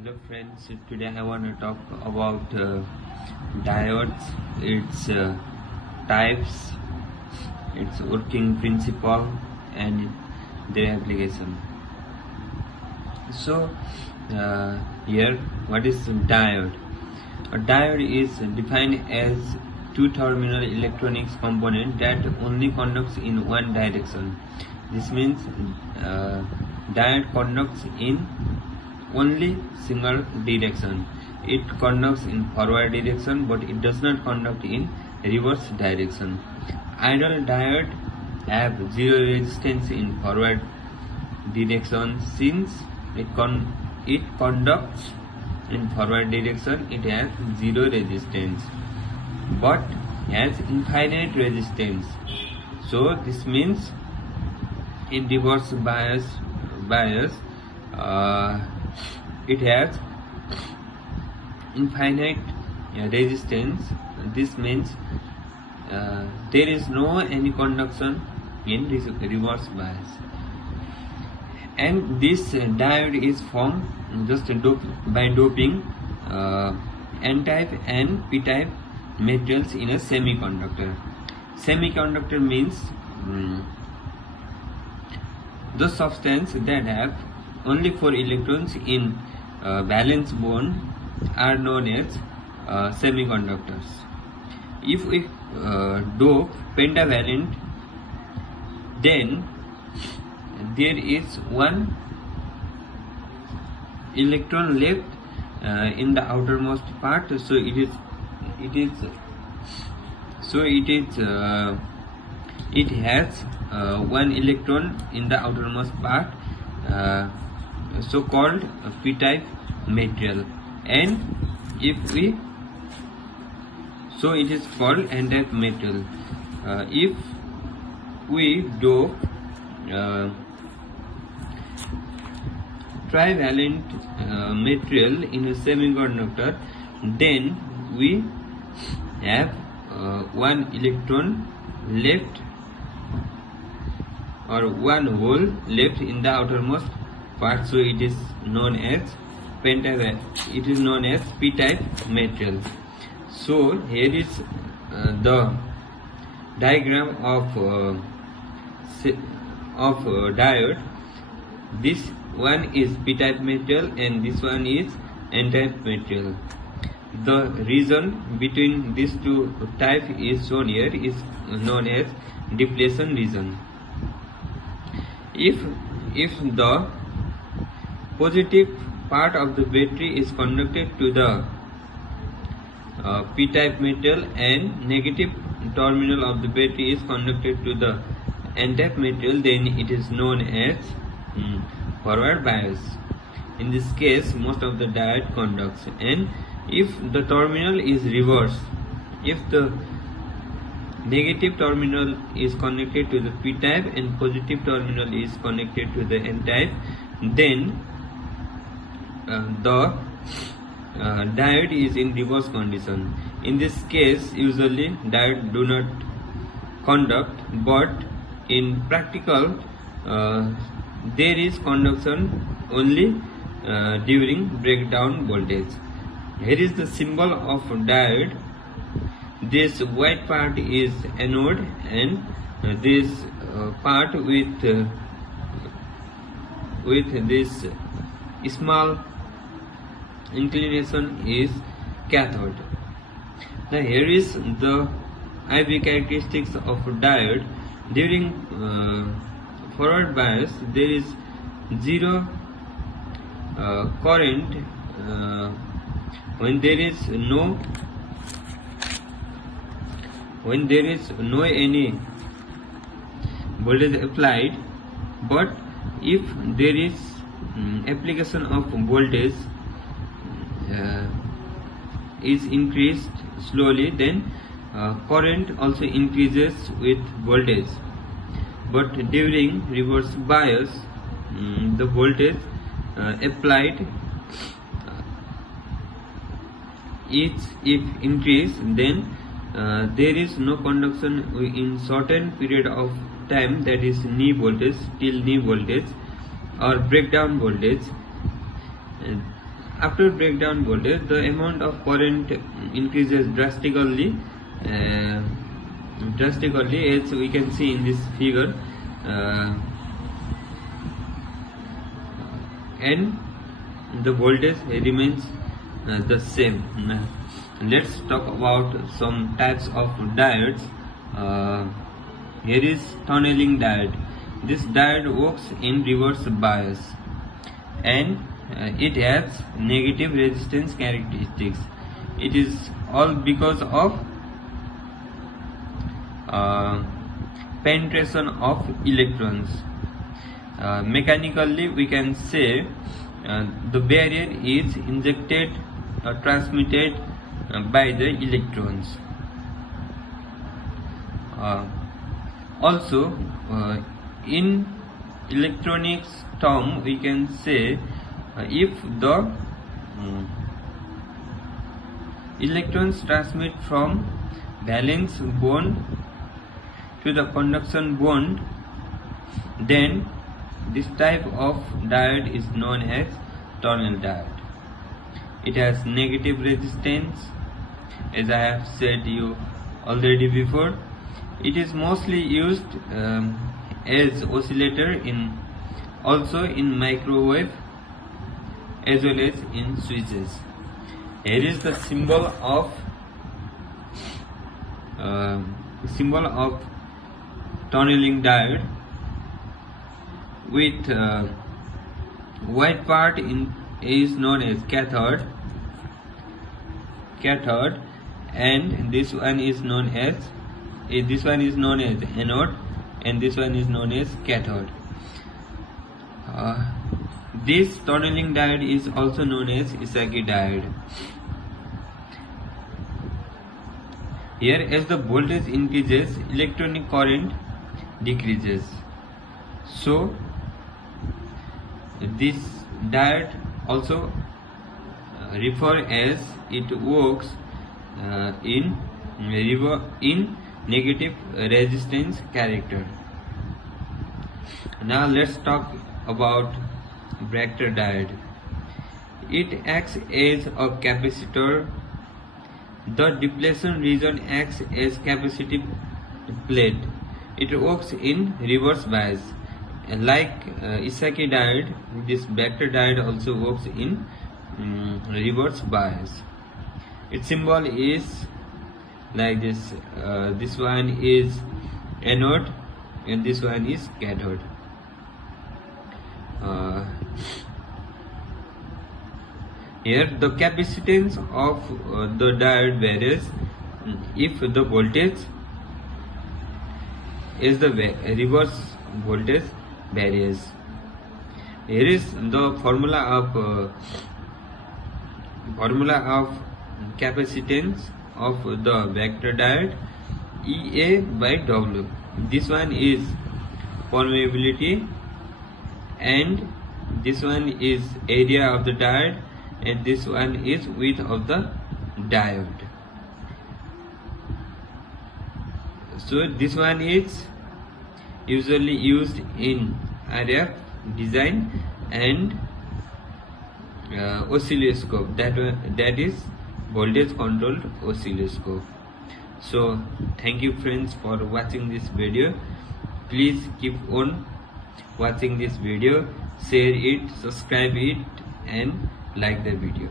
Hello friends, today I want to talk about diodes, its types, its working principle and their application. So here, what is diode? A diode is defined as two-terminal electronics component that only conducts in one direction. This means diode conducts in only single direction. It conducts in forward direction, but it does not conduct in reverse direction. Ideal diode have zero resistance in forward direction. Since it conducts in forward direction, it has zero resistance but has infinite resistance. So this means in reverse bias it has infinite resistance. This means there is no any conduction in reverse bias, and this diode is formed just by doping n-type and p-type materials in a semiconductor. Semiconductor means the substance that have only 4 electrons in valence bond are known as semiconductors. If we dope pentavalent, then there is 1 electron left in the outermost part, so it has 1 electron in the outermost part, so called p-type material, and if we it is called n-type material. If we dope trivalent material in a semiconductor, then we have 1 electron left or 1 hole left in the outermost part, so it is known as p-type material. So here is the diagram of diode. This one is p-type material and this one is n-type material. The region between these two types is shown here, is known as depletion region. If the positive part of the battery is conducted to the p-type material and negative terminal of the battery is conducted to the n-type material, then it is known as forward bias. In this case, most of the diode conducts, and if the terminal is reversed, if the negative terminal is connected to the p-type and positive terminal is connected to the n-type, then the diode is in reverse condition. In this case, usually diode do not conduct, but in practical there is conduction only during breakdown voltage. Here is the symbol of diode. This white part is anode and this part with this small inclination is cathode. Now here is the IV characteristics of diode. During forward bias, there is zero current when there is no any voltage applied, but if there is application of voltage is increased slowly, then current also increases with voltage. But during reverse bias, the voltage applied if increased, then there is no conduction in certain period of time, that is knee voltage till knee voltage or breakdown voltage. after breakdown voltage, the amount of current increases drastically, as we can see in this figure, and the voltage remains the same. Let's talk about some types of diodes. Here is tunneling diode. This diode works in reverse bias, and it has negative resistance characteristics. It is all because of penetration of electrons. Mechanically, we can say the barrier is injected or transmitted by the electrons. Also, in electronics term, we can say if the electrons transmit from valence bond to the conduction bond, then this type of diode is known as tunnel diode. It has negative resistance, as I have said you already before. It is mostly used as oscillator also in microwave as well as in switches. Here is the symbol of tunneling diode, with white part is known as cathode, and this one is known as anode, and this one is known as cathode. This tunneling diode is also known as Isaki diode. Here, as the voltage increases, electronic current decreases. So this diode also refer as it works in negative resistance character. Now let's talk about Bragg diode. It acts as a capacitor. The depletion region acts as capacitive plate. It works in reverse bias. Like Isaki diode, this Bragg diode also works in reverse bias. Its symbol is like this. This one is anode and this one is cathode. Here the capacitance of the diode varies if the voltage is the reverse voltage varies. Here is the formula of capacitance of the Bragg diode, EA by W. This one is permeability, and this one is area of the diode, and this one is width of the diode. So this one is usually used in RF design and oscilloscope, that is voltage controlled oscilloscope. So thank you friends for watching this video. Please keep on watching this video, share it, subscribe it, and like the video.